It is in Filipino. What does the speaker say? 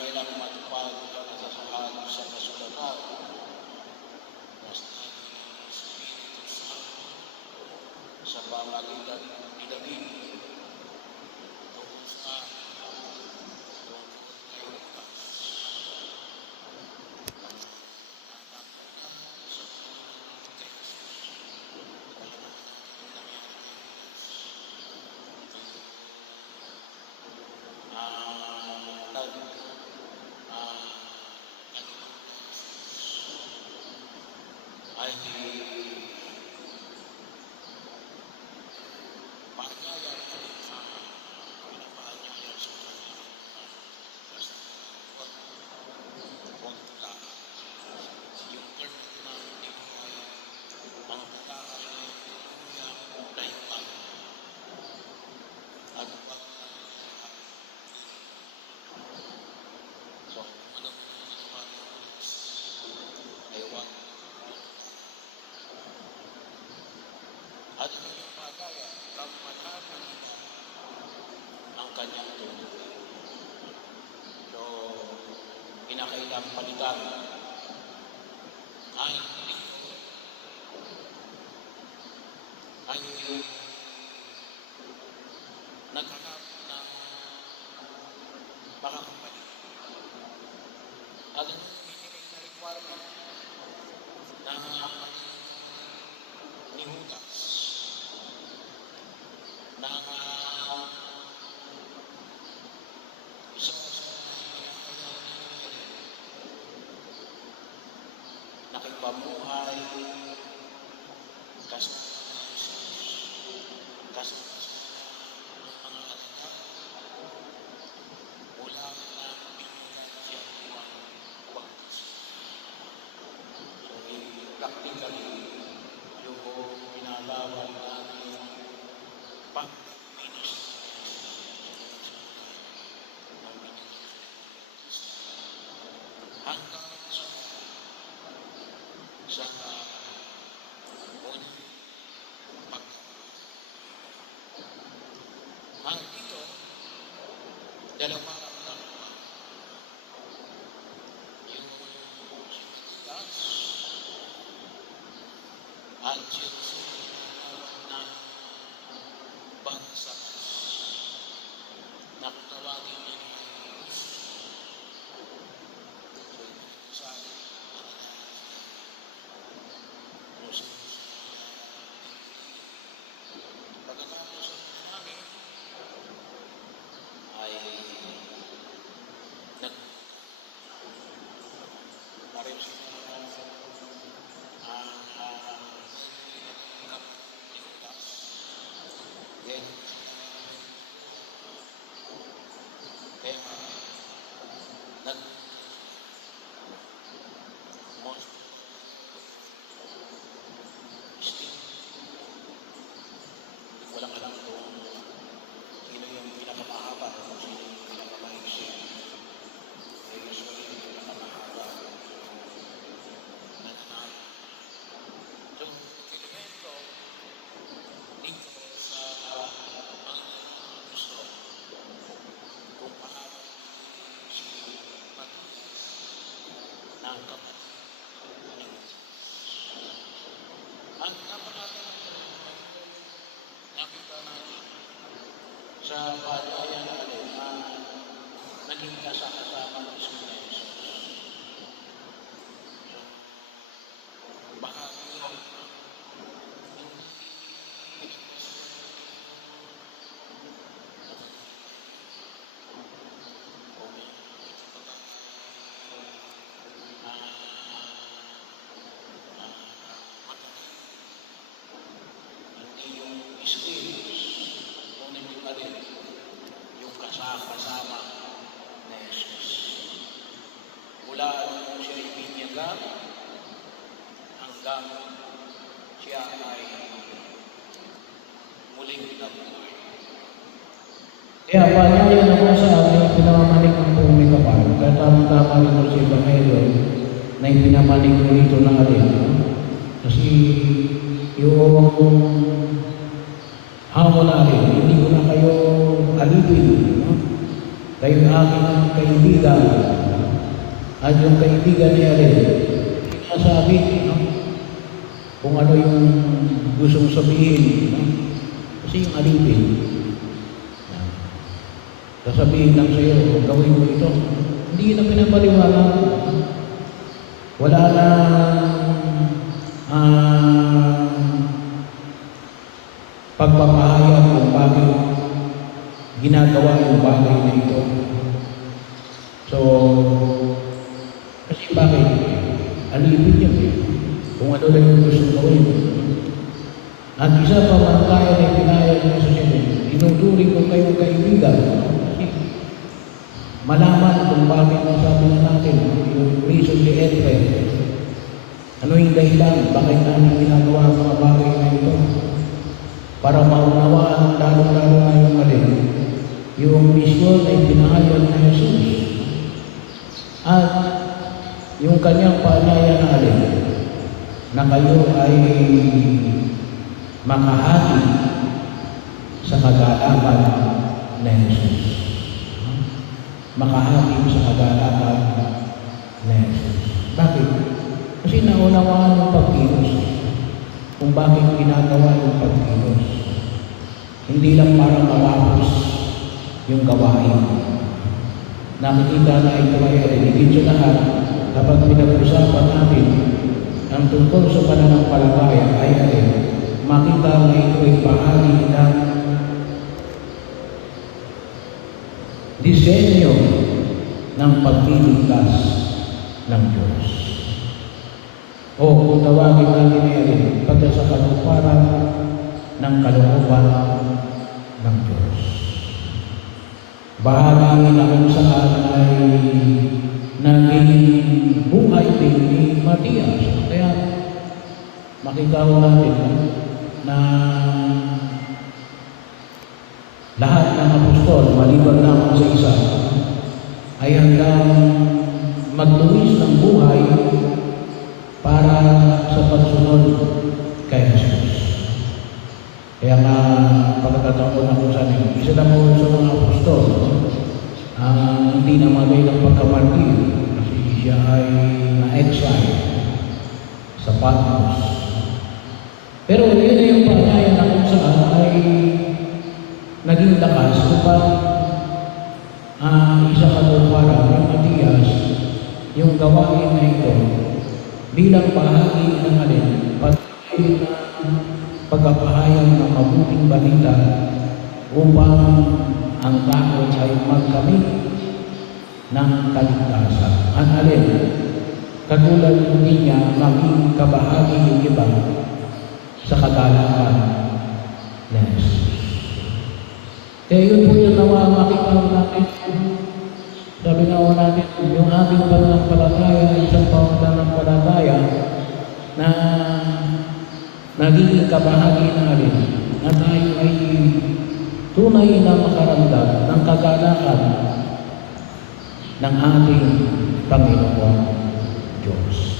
kailangan matupad ang nasasaad sa kasulatan. Basta ng Espiritu Santo sa pamagitan ni David tungkol sa tungkol kay Lucas. Ay paanyaya rin sa pinapaanyaya sa kanya. Basta huwag tula. Yung term na ginamit ni Buhay, ang tula ay tuluyang layuan. At pag so, ano mo naman ay huwag. At yung magaya, kang malaman nila ang kanyang tuluyan. So, kinakailang palitan ay yung naghanap ng makakapalit. At ang hiniling na requirement na ni Judas na isa sa nakipamuhay kasama ng mga anak mula na binigyan siya ng baptismo. So, practically, yung pinalawan natin pag-ministry ng binigyan hanggang sa unang ang ito, dalawa ang dalawa. Yung Judas at yung na bansa na tawagin niya sa pagkatapos namin ay nag-parin sila then kaya most still walang alam kung sino yung pinakamahaba kung sino yung pinakamaiksi. Ay usually yung pinakamahaba nananalo. So, elemento dito sa mga gusto kung paano si Matias ng kapatid. Ang napakaganda nakita natin sa padayan na naging kasama ng Iskula Jesus. Baka hindi yung skills, ngunit yung alin, yung kasama na Jesus. Mula nung siya ibinyagan hanggang siya ay muling nabuhay. Kaya paanyaya naman sa ating pinamamanik ng buong may kapal. Kaya tama-tama rin mo si Evangelio na ipinamanik mo dito ng alin. Kasi yung hamon natin, hindi ko na kayo alipin. No? kayo aking kaibigan, at yung kaibigan niya rin, sinasabi, no? Kung ano yung gustong sabihin, no? Kasi yung alipin, sasabihin lang sa'yo, gawin mo ito, hindi na pinapaliwanag. Wala na pagpapahayag kung bakit ginagawa yung bagay na ito. So, kasi bakit? Alipin yun. Kung ano lang yung gusto gawin. At isa pa man kaya na pinayag niya sa siya, inuturing ko kayong kaibigan. Kasi malaman kung bakit sabi na natin, yung reason de entre. Ano yung dahilan? Bakit namin ginagawa ang mga bagay na ito? Para maunawaan lalo-lalo na yung alin. Yung misyon ay pinahayag na Jesus. At yung kanyang paanyaya na alin, na kayo ay makahati sa kagalakan na Jesus. Makahati sa kagalakan na Jesus. Bakit? Kasi naunawaan yung pagkilos. Kung bakit ginagawa yung pagkilos. Hindi lang para matapos yung gawain. Nakikita na ito ay higit sa lahat kapag pinag-usapan natin ang tungkol sa pananampalataya ay makita na ito ay bahagi ng disenyo ng pagliligtas ng Diyos. O kung tawagin natin ngayon, pagka sa katuparan ng kalooban ng Diyos. Bahagi na kung saan ay naging buhay din ni Matias. Kaya makita ko natin na lahat ng apostol, maliban lamang sa isa, ay hanggang magluwis ng buhay para sa pagsunod kay Jesus. Kaya nga, pagkatapos ko na kung saan, isa lang mo sa mga apostol, hindi na magay ng pagkamartir kasi siya ay na-exile sa Patmos. Pero yun na yung panyaya na kung saan ay naging lakas kapag isa katuparan ng Matias, yung gawain na ito, bilang bahagi ng alin, patuloy na pagpapahayag ng mabuting balita upang ang tao ay magkamit ng kaligtasan. Ang alin, katulad hindi niya maging kabahagi yung iba sa kagalakan ng Jesus. Kaya yun po yung nawa makita natin. Sabi nga ho natin, yung ating pananampalataya ay isang pananampalataya na nagiging kabahagi na rin na tayo ay tunay na makaramdam ng kagalakan ng ating Panginoon Diyos.